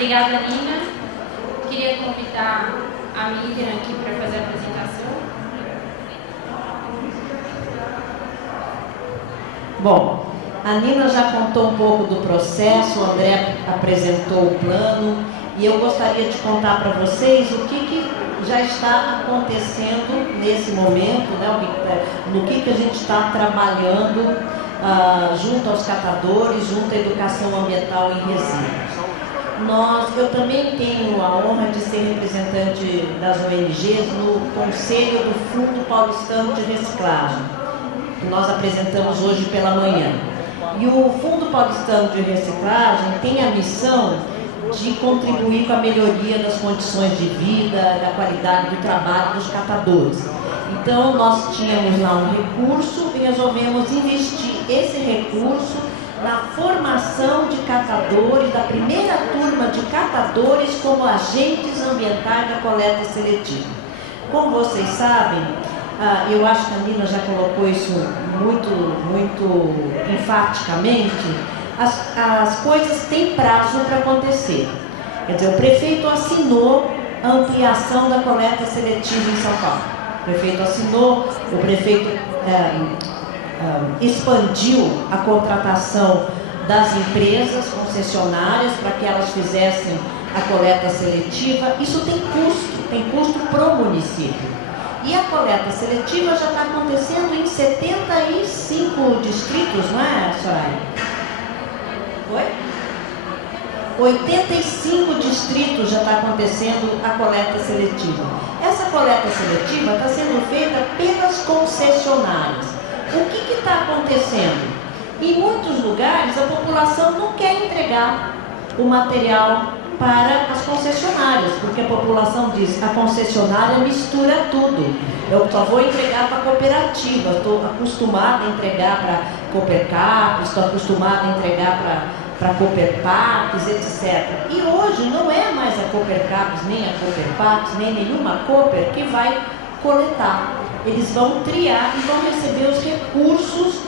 Obrigada, Nina. Queria convidar a Miriam aqui para fazer a apresentação. Bom, a Nina já contou um pouco do processo, o André apresentou o plano e eu gostaria de contar para vocês o que já está acontecendo nesse momento, né? No que a gente está trabalhando junto aos catadores, junto à educação ambiental em resíduos. Eu também tenho a honra de ser representante das ONGs no Conselho do Fundo Paulistano de Reciclagem, que nós apresentamos hoje pela manhã. E o Fundo Paulistano de Reciclagem tem a missão de contribuir com a melhoria das condições de vida, da qualidade do trabalho dos catadores. Então, nós tínhamos lá um recurso e resolvemos investir esse recurso na formação de catadores, da primeira turma de catadores como agentes ambientais da coleta seletiva. Como vocês sabem, eu acho que a Nina já colocou isso muito enfaticamente, as coisas têm prazo para acontecer. Quer dizer, o prefeito assinou a ampliação da coleta seletiva em São Paulo. O prefeito assinou, o prefeito expandiu a contratação das empresas concessionárias para que elas fizessem a coleta seletiva. Isso tem custo para o município. E a coleta seletiva já está acontecendo em 75 distritos, não é, Soraya? Oi? 85 distritos já está acontecendo a coleta seletiva. Essa coleta seletiva está sendo feita pelas concessionárias. O que está acontecendo? Em muitos lugares a população não quer entregar o material para as concessionárias, porque a população diz, a concessionária mistura tudo. Eu só vou entregar para a cooperativa, estou acostumada a entregar para Coopercap, estou acostumada a entregar para Cooperpacs, etc. E hoje não é mais a Coopercaps, nem a Cooperpacs, nem nenhuma Cooper que vai coletar. Eles vão triar e vão receber os recursos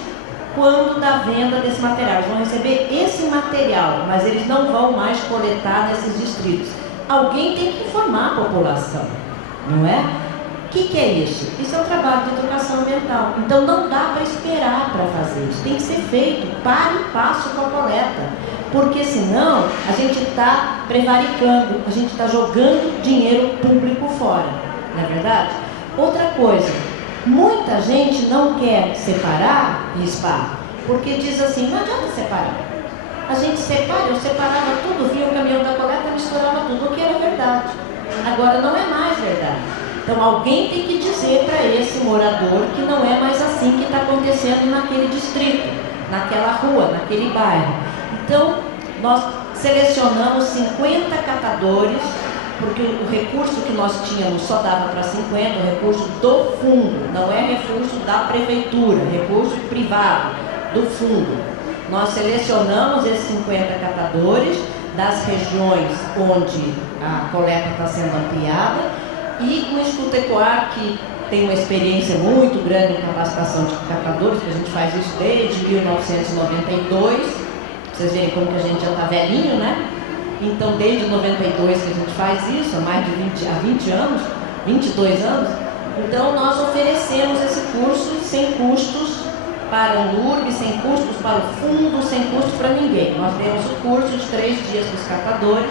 quando da venda desse material. Eles vão receber esse material, mas eles não vão mais coletar nesses distritos. Alguém tem que informar a população, não é? O que é isso? Isso é um trabalho de educação ambiental. Então não dá para esperar para fazer isso. Tem que ser feito para e passo com a coleta. Porque senão a gente está prevaricando, a gente está jogando dinheiro público fora. Não é verdade? Outra coisa, muita gente não quer separar RISPAR, porque diz assim, não adianta separar. A gente separa, eu separava tudo, vinha o caminhão da coleta, misturava tudo, o que era verdade. Agora não é mais verdade. Então alguém tem que dizer para esse morador que não é mais assim que está acontecendo naquele distrito, naquela rua, naquele bairro. Então nós selecionamos 50 catadores, porque o recurso que nós tínhamos só dava para 50, o recurso do fundo, não é recurso da prefeitura, recurso privado do fundo. Nós selecionamos esses 50 catadores das regiões onde a coleta está sendo ampliada e o Instituto Ecoar, que tem uma experiência muito grande em capacitação de catadores, que a gente faz isso desde 1992, vocês verem como que a gente já está velhinho, né? Então, desde 92 que a gente faz isso, há mais de 20 anos, 22 anos, então nós oferecemos esse curso sem custos para o NURB, sem custos para o fundo, sem custos para ninguém. Nós demos o curso de 3 dias para os catadores,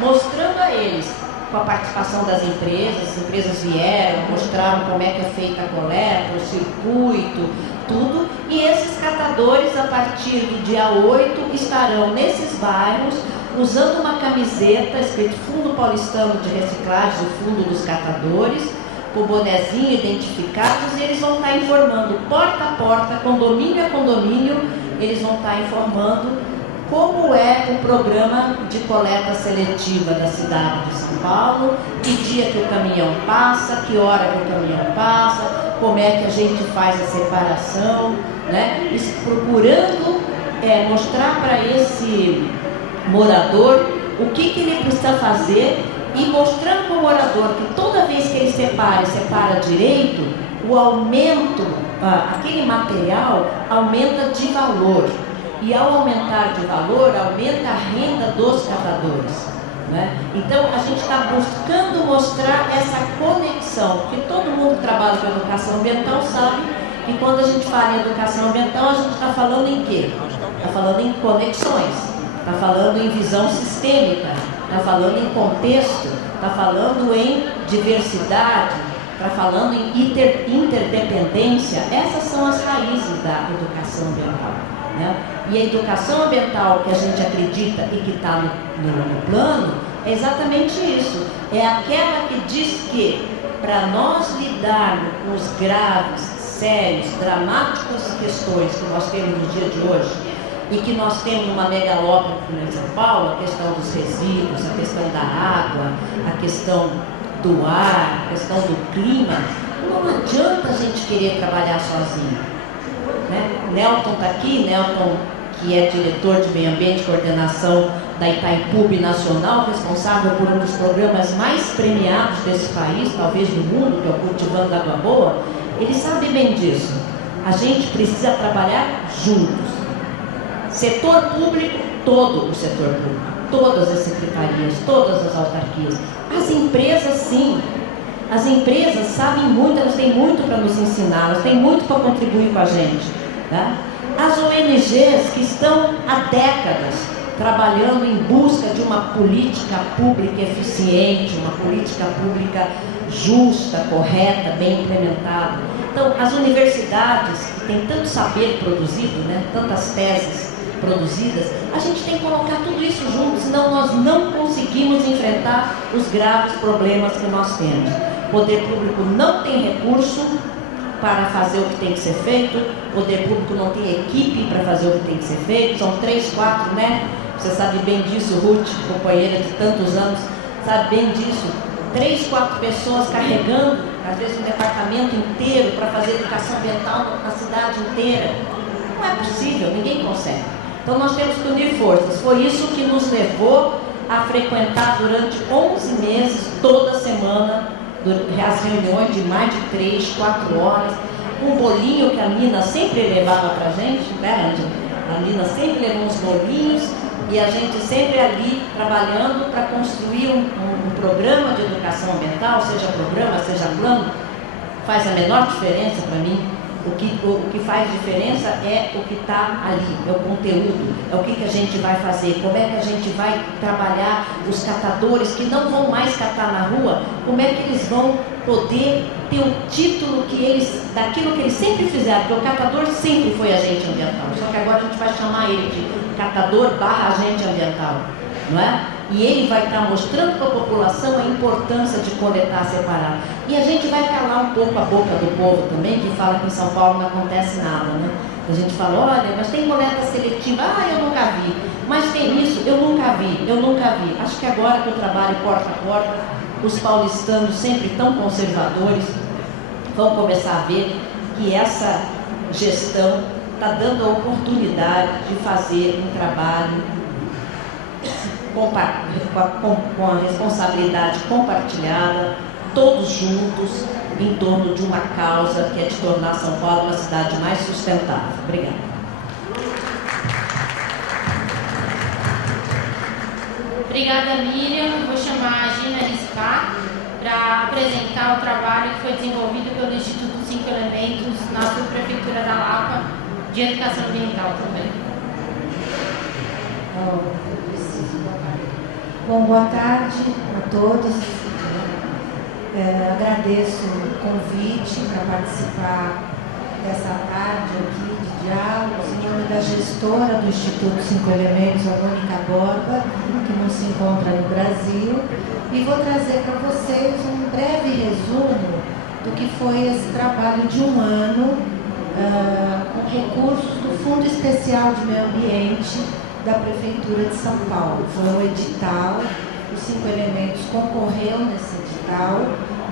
mostrando a eles, com a participação das empresas, as empresas vieram, mostraram como é que é feita a coleta, o circuito, tudo, e esses catadores, a partir do dia 8, estarão nesses bairros, usando uma camiseta escrito Fundo Paulistano de Reciclagem, o Fundo dos Catadores, com o bonezinho identificados, e eles vão estar informando porta a porta, condomínio a condomínio, eles vão estar informando como é o programa de coleta seletiva da cidade de São Paulo, que dia que o caminhão passa, que hora que o caminhão passa, como é que a gente faz a separação, né? Isso, procurando mostrar para esse morador o que ele precisa fazer e mostrando para o morador que toda vez que ele separa direito, o aumento, aquele material aumenta de valor. E ao aumentar de valor, aumenta a renda dos catadores. né? Então, a gente está buscando mostrar essa conexão, porque todo mundo que trabalha com educação ambiental sabe que quando a gente fala em educação ambiental, a gente está falando em quê? Está falando em conexões, está falando em visão sistêmica, está falando em contexto, está falando em diversidade, está falando em interdependência. Essas são as raízes da educação ambiental, né? E a educação ambiental que a gente acredita e que está no plano é exatamente isso. É aquela que diz que para nós lidarmos com os graves, sérios, dramáticas questões que nós temos no dia de hoje e que nós temos numa megalópole em São Paulo, a questão dos resíduos, a questão da água, a questão do ar, a questão do clima, não adianta a gente querer trabalhar sozinho, né? Nelton está aqui, Nelton, que é diretor de meio ambiente e coordenação da Itaipu Nacional, responsável por um dos programas mais premiados desse país, talvez do mundo, que é o Cultivando Água Boa. Ele sabe bem disso. A gente precisa trabalhar juntos. Setor público, todo o setor público, todas as secretarias, todas as autarquias. As empresas, sim. As empresas sabem muito, elas têm muito para nos ensinar, elas têm muito para contribuir com a gente, tá? As ONGs que estão há décadas trabalhando em busca de uma política pública eficiente, uma política pública justa, correta, bem implementada. Então, as universidades, que têm tanto saber produzido, né, tantas teses produzidas, a gente tem que colocar tudo isso junto, senão nós não conseguimos enfrentar os graves problemas que nós temos. O poder público não tem recurso para fazer o que tem que ser feito, o poder público não tem equipe para fazer o que tem que ser feito, são 3, 4, né? Você sabe bem disso, Ruth, companheira de tantos anos, sabe bem disso. 3, 4 pessoas carregando, às vezes, um departamento inteiro para fazer educação ambiental na cidade inteira. Não é possível, ninguém consegue. Então nós temos que unir forças. Foi isso que nos levou a frequentar durante 11 meses, toda semana, as reuniões de mais de 3, 4 horas, um bolinho que a Nina sempre levava para a gente, né, Ângela? A Nina sempre levou uns bolinhos e a gente sempre ali trabalhando para construir um programa de educação ambiental, seja programa, seja plano. Faz a menor diferença para mim. O que faz diferença é o que está ali, é o conteúdo, é o que a gente vai fazer, como é que a gente vai trabalhar os catadores que não vão mais catar na rua, como é que eles vão poder ter o título daquilo que eles sempre fizeram, porque o catador sempre foi agente ambiental, só que agora a gente vai chamar ele de catador/agente ambiental, não é? E ele vai estar mostrando para a população a importância de coletar separado. E a gente vai calar um pouco a boca do povo também, que fala que em São Paulo não acontece nada, né? A gente fala, olha, mas tem coleta seletiva, eu nunca vi. Mas tem isso, eu nunca vi. Acho que agora que eu trabalho porta a porta, os paulistanos sempre tão conservadores vão começar a ver que essa gestão está dando a oportunidade de fazer um trabalho com a responsabilidade compartilhada, todos juntos, em torno de uma causa que é de tornar São Paulo uma cidade mais sustentável. Obrigada. Obrigada, Miriam. Vou chamar a Gina Liscar para apresentar o trabalho que foi desenvolvido pelo Instituto 5 Elementos na Subprefeitura da Lapa, de Educação Ambiental também. Bom, boa tarde a todos. Agradeço o convite para participar dessa tarde aqui de diálogos em nome da gestora do Instituto 5 Elementos, a Mônica Borba, que não se encontra no Brasil, e vou trazer para vocês um breve resumo do que foi esse trabalho de um ano com recursos do Fundo Especial de Meio Ambiente da Prefeitura de São Paulo. Foi um edital, os 5 Elementos concorreu nesse edital,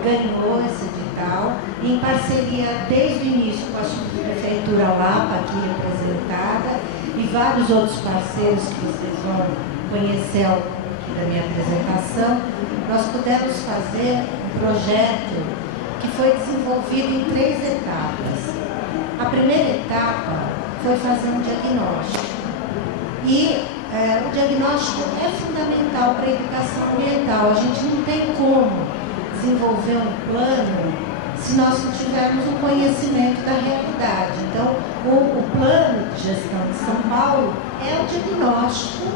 ganhou esse edital, e em parceria desde o início com a Subprefeitura Lapa, aqui representada, e vários outros parceiros que vocês vão conhecer aqui da minha apresentação, nós pudemos fazer um projeto que foi desenvolvido em 3 etapas. A primeira etapa foi fazer um diagnóstico. E o diagnóstico é fundamental para a educação ambiental. A gente não tem como desenvolver um plano se nós não tivermos o conhecimento da realidade. Então, o plano de gestão de São Paulo é o diagnóstico,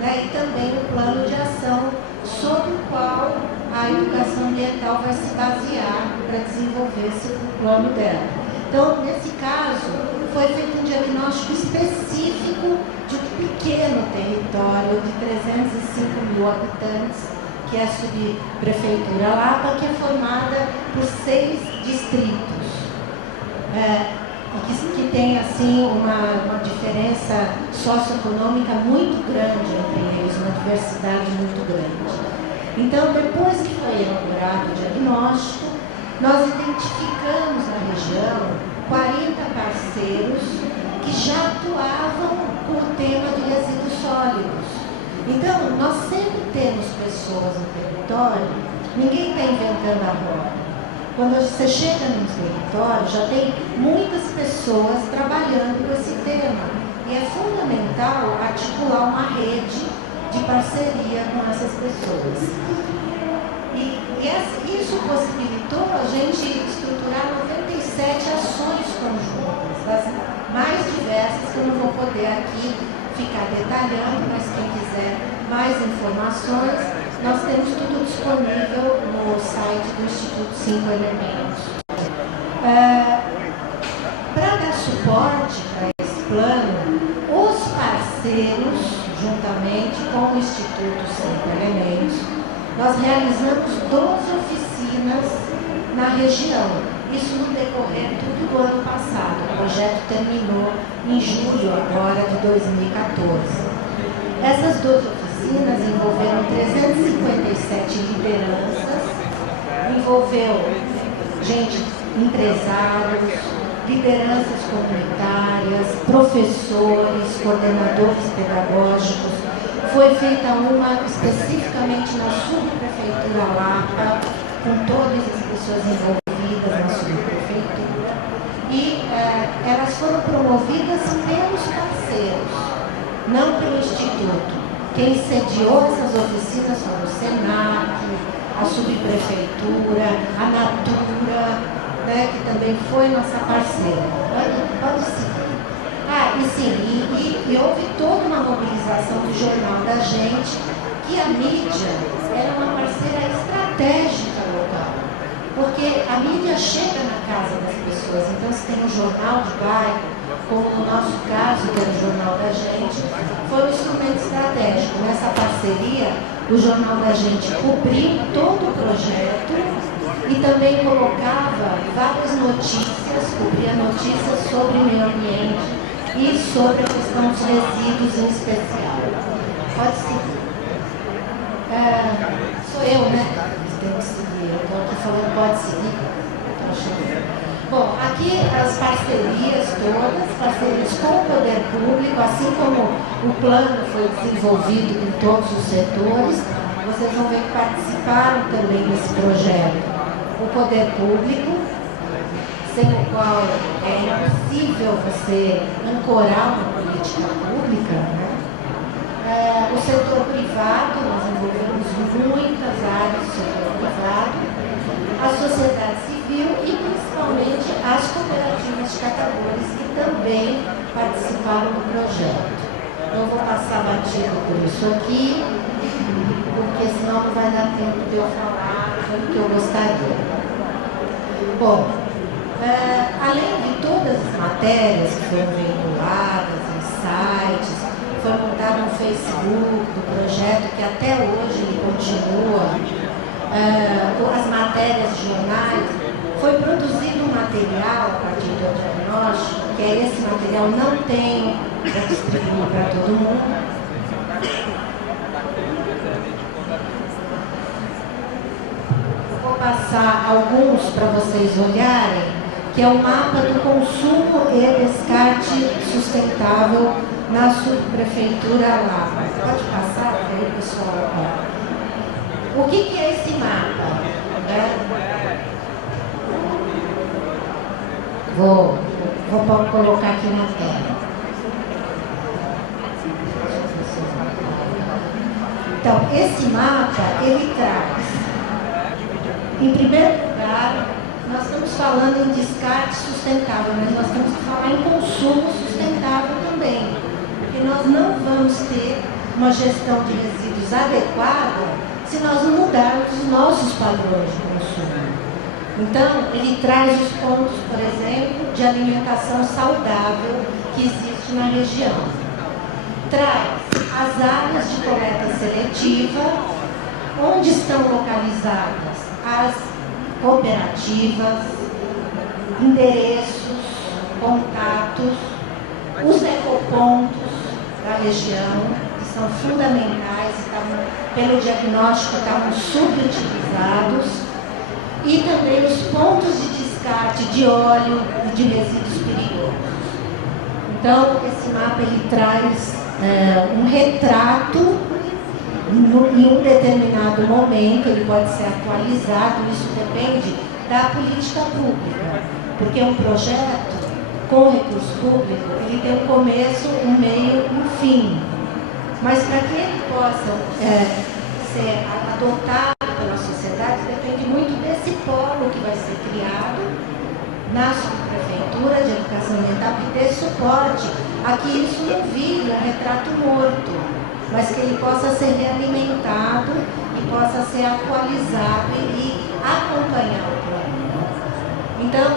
né, e também o plano de ação sobre o qual a educação ambiental vai se basear para desenvolver esse plano dela. Então, nesse caso, foi feito um diagnóstico específico de um pequeno território de 305.000 habitantes, que é a subprefeitura Lapa, que é formada por 6 distritos, que tem assim uma diferença socioeconômica muito grande entre eles, uma diversidade muito grande. Então, depois que foi elaborado o diagnóstico, nós identificamos na região 40 parceiros que já atuavam com o tema de resíduos sólidos. Então, nós sempre temos pessoas no território, ninguém está inventando a roda. Quando você chega no território, já tem muitas pessoas trabalhando com esse tema. E é fundamental articular uma rede de parceria com essas pessoas. Isso possibilitou a gente estruturar 97 ações conjuntas, das mais diversas, que eu não vou poder aqui ficar detalhando, mas quem quiser mais informações, nós temos tudo disponível no site do Instituto 5 Elementos. Para dar suporte para esse plano, os parceiros, juntamente com o Instituto 5 Elementos, nós realizamos 12 oficinas na região. Isso no decorrer tudo do ano passado. O projeto terminou em julho agora de 2014. Essas 12 oficinas envolveram 357 lideranças, envolveu gente, empresários, lideranças comunitárias, professores, coordenadores pedagógicos. Foi feita uma especificamente na subprefeitura Lapa, com todas as pessoas envolvidas na subprefeitura, e elas foram promovidas pelos parceiros, não pelo Instituto. Quem sediou essas oficinas foram o SENAC, a subprefeitura, a Natura, né, que também foi nossa parceira. Pode seguir. E houve toda uma mobilização do Jornal da Gente, que a mídia era uma parceira estratégica local, porque a mídia chega na casa das pessoas. Então, se tem um jornal de bairro, como no nosso caso, que era o Jornal da Gente, foi um instrumento estratégico. Nessa parceria, o Jornal da Gente cobriu todo o projeto e também colocava várias notícias, cobria notícias sobre meio ambiente e sobre a questão dos resíduos em especial. Pode seguir. Sou eu, né? Tem que seguir. Eu estou aqui falando, pode seguir. Bom, aqui as parcerias todas, parcerias com o poder público, assim como o plano foi desenvolvido em todos os setores, vocês vão ver que participaram também desse projeto. O poder público, sem o qual é impossível você ancorar uma política pública, né? O setor privado, nós envolvemos muitas áreas do setor privado, a sociedade civil e principalmente as cooperativas de catadores, que também participaram do projeto. Eu vou passar batido por isso aqui, porque senão não vai dar tempo de eu falar o que eu gostaria. Bom, além de todas as matérias que foram veiculadas em sites, foi montado um Facebook do projeto, que até hoje ele continua, as matérias de jornais, foi produzido um material a partir do diagnóstico, que é esse material, não tem para distribuir para todo mundo. Vou passar alguns para vocês olharem, que é o mapa do consumo e descarte sustentável na subprefeitura Lapa. Pode passar, aí, pessoal? O que é esse mapa? Vou colocar aqui na tela. Então, esse mapa, ele traz, em primeiro lugar, nós estamos falando em descarte sustentável, mas nós temos que falar em consumo sustentável também, porque nós não vamos ter uma gestão de resíduos adequada se nós não mudarmos os nossos padrões de consumo. Então, ele traz os pontos, por exemplo, de alimentação saudável que existe na região. Traz as áreas de coleta seletiva, onde estão localizadas as cooperativas, endereços, contatos, os ecopontos da região, que são fundamentais, pelo diagnóstico estavam subutilizados, e também os pontos de descarte de óleo e de resíduos perigosos. Então, esse mapa ele traz um retrato em um determinado momento, ele pode ser atualizado, isso depende da política pública, porque um projeto com recurso público, ele tem um começo, um meio e um fim. Mas para que ele possa ser adotado pela sociedade, depende muito desse polo que vai ser criado na subprefeitura de educação ambiental, que dê suporte a que isso não vire um retrato morto, mas que ele possa ser realimentado e possa ser atualizado e acompanhar o plano. Então,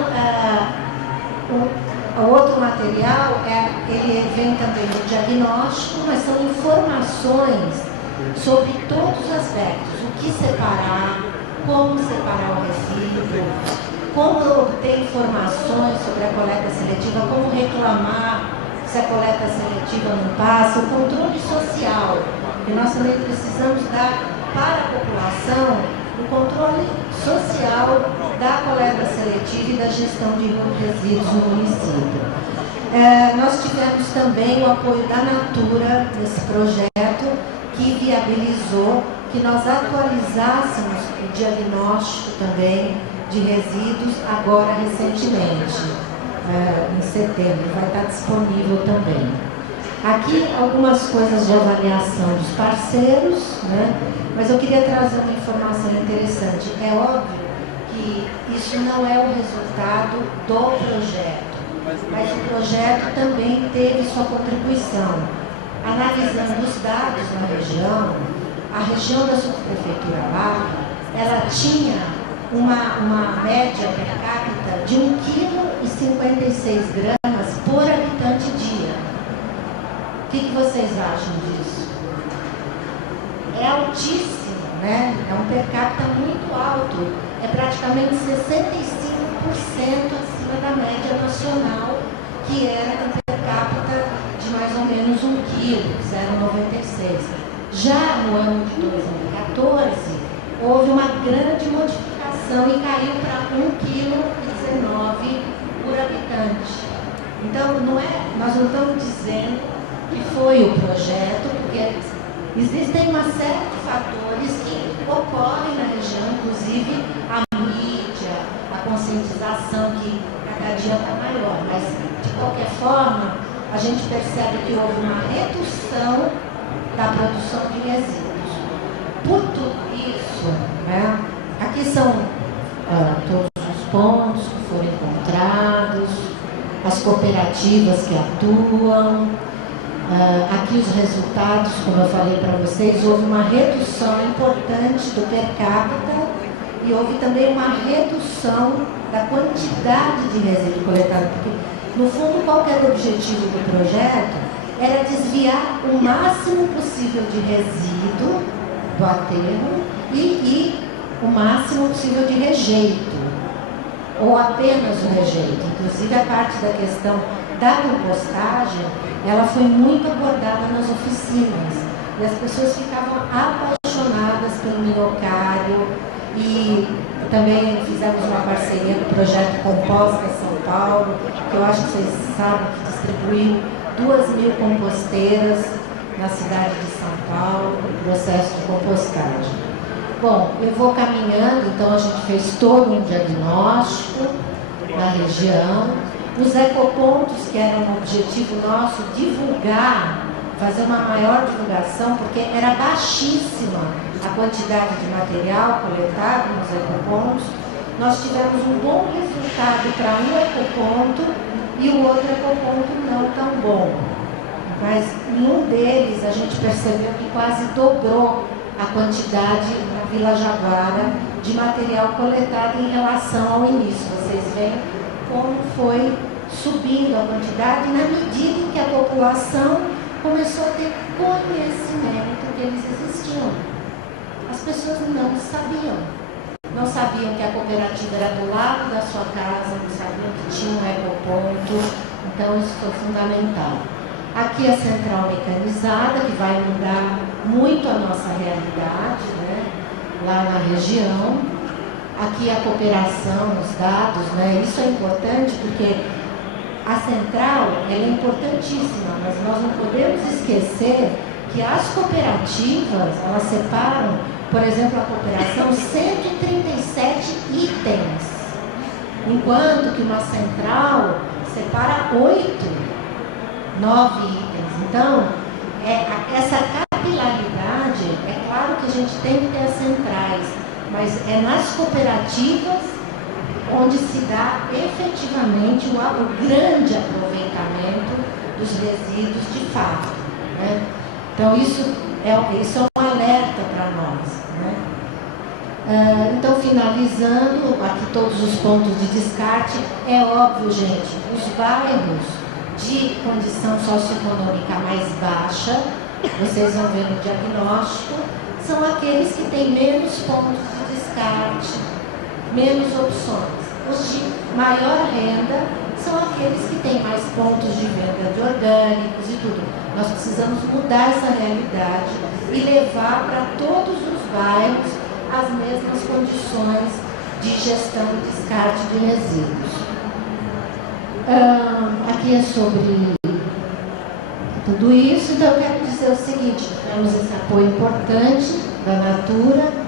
o outro material, ele vem também do diagnóstico, mas são informações sobre todos os aspectos, o que separar, como separar o resíduo, como obter informações sobre a coleta seletiva, como reclamar se a coleta seletiva não passa, o controle social, que nós também precisamos dar para a população o controle social da coleta seletiva e da gestão de resíduos no município. Nós tivemos também o apoio da Natura nesse projeto, que viabilizou que nós atualizássemos o diagnóstico também de resíduos agora recentemente, em setembro, vai estar disponível também. Aqui algumas coisas de avaliação dos parceiros, né? Mas eu queria trazer uma informação interessante. É óbvio que isso não é o resultado do projeto, mas o projeto também teve sua contribuição. Analisando os dados na região, a região da subprefeitura lá, ela tinha uma média per capita de 1,56 kg por habitante dia. O que vocês acham disso? É altíssimo, né? É um per capita muito alto. É praticamente 65% acima da média nacional, que era um per capita de mais ou menos 1 kg, 0,96. Já no ano de 2014, houve uma grande modificação e caiu para 1,19 kg por habitante. Então, nós não estamos dizendo que foi o projeto, porque existem uma série de fatores que ocorrem na região, inclusive a mídia, a conscientização que cada dia está maior, mas de qualquer forma a gente percebe que houve uma redução da produção de resíduos. Por tudo isso, né, aqui são todos os pontos que foram encontrados, as cooperativas que atuam. Aqui os resultados, como eu falei para vocês, houve uma redução importante do per capita e houve também uma redução da quantidade de resíduo coletado, porque no fundo qual que era o objetivo do projeto? Era desviar o máximo possível de resíduo do aterro e o máximo possível de rejeito, ou apenas o rejeito. Inclusive a parte da questão da compostagem, ela foi muito abordada nas oficinas e as pessoas ficavam apaixonadas pelo minhocário e também fizemos uma parceria com o projeto Composta São Paulo, que eu acho que vocês sabem que distribuiu 2.000 composteiras na cidade de São Paulo, no processo de compostagem. Bom, eu vou caminhando, então a gente fez todo um diagnóstico na região. Os ecopontos, que era um objetivo nosso, divulgar fazer uma maior divulgação, porque era baixíssima a quantidade de material coletado nos ecopontos. Nós tivemos um bom resultado para um ecoponto e o outro ecoponto não tão bom. Mas em um deles a gente percebeu que quase dobrou a quantidade na Vila Jaguara de material coletado em relação ao início. Vocês veem como foi subindo a quantidade na medida em que a população começou a ter conhecimento que eles existiam. As pessoas não sabiam. Não sabiam que a cooperativa era do lado da sua casa, não sabiam que tinha um ecoponto. Então isso foi fundamental. Aqui a central mecanizada, que vai mudar muito a nossa realidade, né? Lá na região. Aqui a cooperação, os dados, né? Isso é importante porque a central ela é importantíssima, mas nós não podemos esquecer que as cooperativas, elas separam, por exemplo, a cooperação, 137 itens, enquanto que uma central separa 9 itens. Então, essa capilaridade, é claro que a gente tem que ter as centrais, mas é nas cooperativas onde se dá efetivamente o grande aproveitamento dos resíduos de fato, né? Então isso é um alerta para nós, né? Então, finalizando aqui todos os pontos de descarte, é óbvio, gente, os bairros de condição socioeconômica mais baixa, vocês vão ver no diagnóstico, são aqueles que têm menos pontos de descarte, menos opções. Os de maior renda são aqueles que têm mais pontos de venda de orgânicos e tudo. Nós precisamos mudar essa realidade e levar para todos os bairros as mesmas condições de gestão e descarte de resíduos. Aqui é sobre tudo isso, então eu quero dizer o seguinte: temos esse apoio importante da Natura.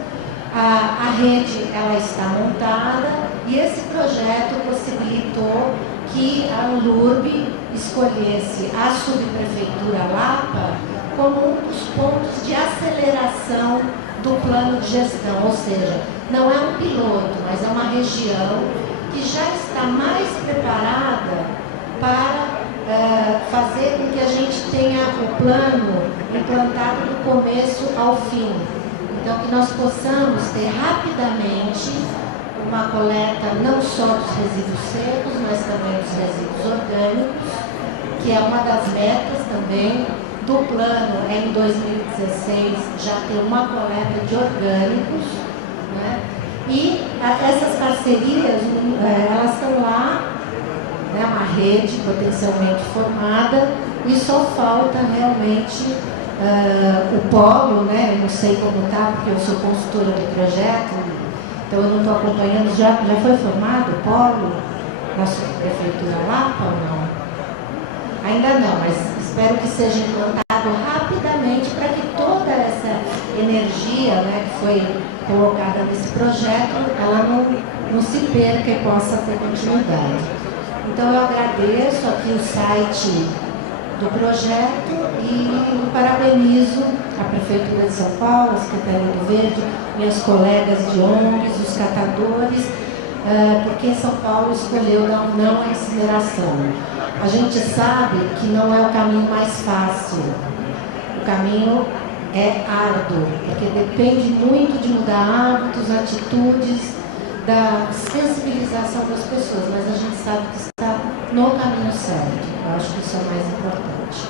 A rede ela está montada e esse projeto possibilitou que a Anlurb escolhesse a subprefeitura Lapa como um dos pontos de aceleração do plano de gestão, ou seja, não é um piloto, mas é uma região que já está mais preparada para fazer com que a gente tenha o plano implantado do começo ao fim. Então, que nós possamos ter rapidamente uma coleta não só dos resíduos secos, mas também dos resíduos orgânicos, que é uma das metas também do plano. Em 2016 já ter uma coleta de orgânicos, né? E essas parcerias, elas estão lá, né, uma rede potencialmente formada, e só falta realmente o polo, né? Eu não sei como está, porque eu sou consultora do projeto, então eu não estou acompanhando. Já foi formado o polo na prefeitura Lapa ou não? Ainda não, mas espero que seja implantado rapidamente para que toda essa energia, né, que foi colocada nesse projeto, ela não se perca e possa ter continuidade. Então eu agradeço aqui o site do projeto e parabenizo a Prefeitura de São Paulo, a Secretaria do Verde, minhas colegas de ONGs, os catadores, porque São Paulo escolheu não a incineração. A gente sabe que não é o caminho mais fácil, o caminho é árduo, porque depende muito de mudar hábitos, atitudes, da sensibilização das pessoas, mas a gente sabe que está no caminho certo. Eu acho que isso é o mais importante.